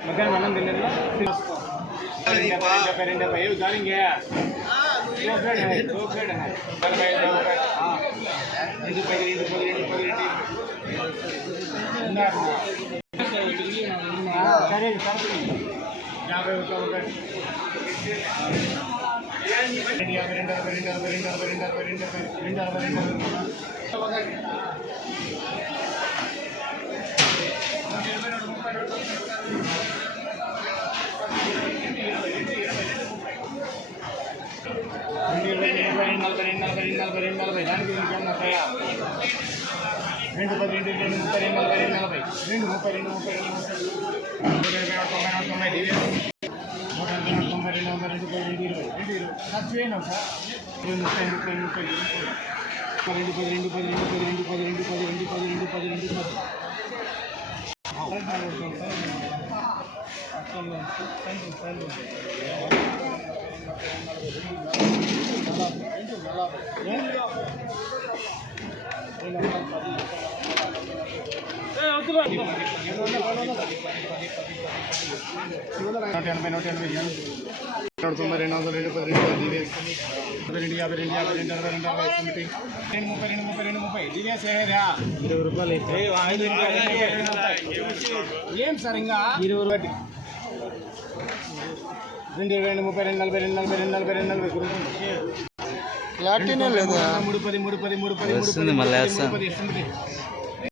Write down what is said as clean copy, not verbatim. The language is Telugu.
मकान మనం दिलेला करेंगे भाई उतारेंगे दो बेड है हां ಇದು सरे यावे होता క్లారిటీనే లేదా? వస్తుంది మళ్ళీ వేస్తా.